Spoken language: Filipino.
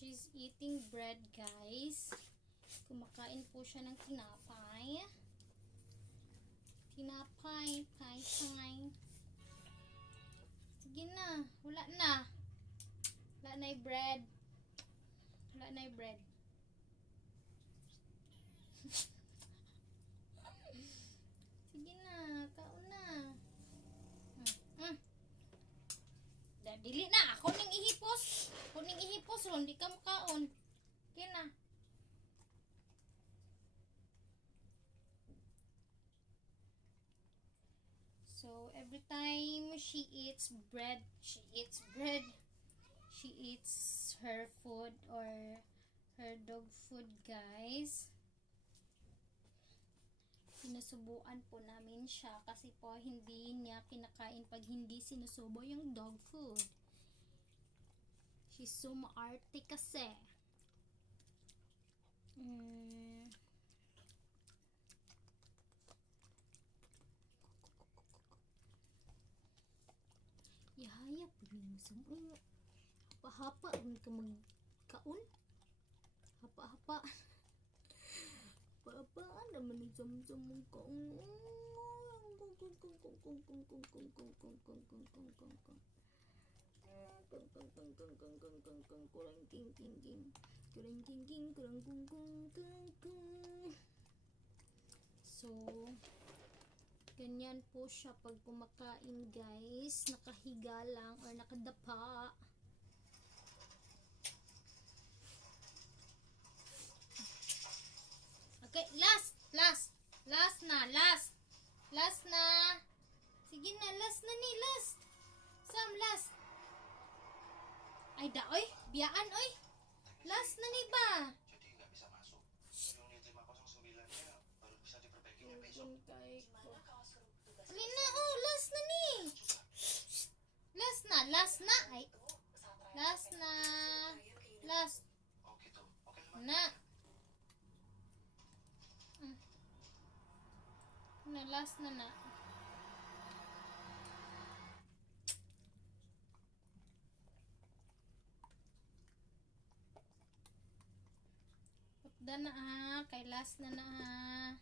She's eating bread, guys. Kumakain po siya ng tinapay. Tinapay, pie. Sige na, wala na. Wala na yung bread. Wala na yung bread. Sige na, kaon na. Dili na, ako ning ihipos. Ako ning ihipos, ron, di ka makaon. Sige na. So, every time she eats bread, she eats her food or her dog food, guys. Sinusubuan po namin siya kasi po hindi niya kinakain pag hindi sinusubo yung dog food. She's so maarte kasi. Yahaya po niyo sumo. Hapa-hapa ka magkaon. Hapa-hapa. Hapa-hapaan naman yung sam-sam mong kaon. So, ganyan po siya pag kumakain, guys. Nakahiga lang or nakadapa. Okay, last na. Sige na, last na ni, last. Sam, last. Ay, oy, biyaan, oy. Last na ni ba? Jadi nggak bisa masuk. Yung 509 nya baru bisa diperbaikinya besok. Alina, oh, last na ni. Last na. Ay, last na. Last. Oh gitu. Oke, Na. Na, last na. Pagda na ha, kay last na ha.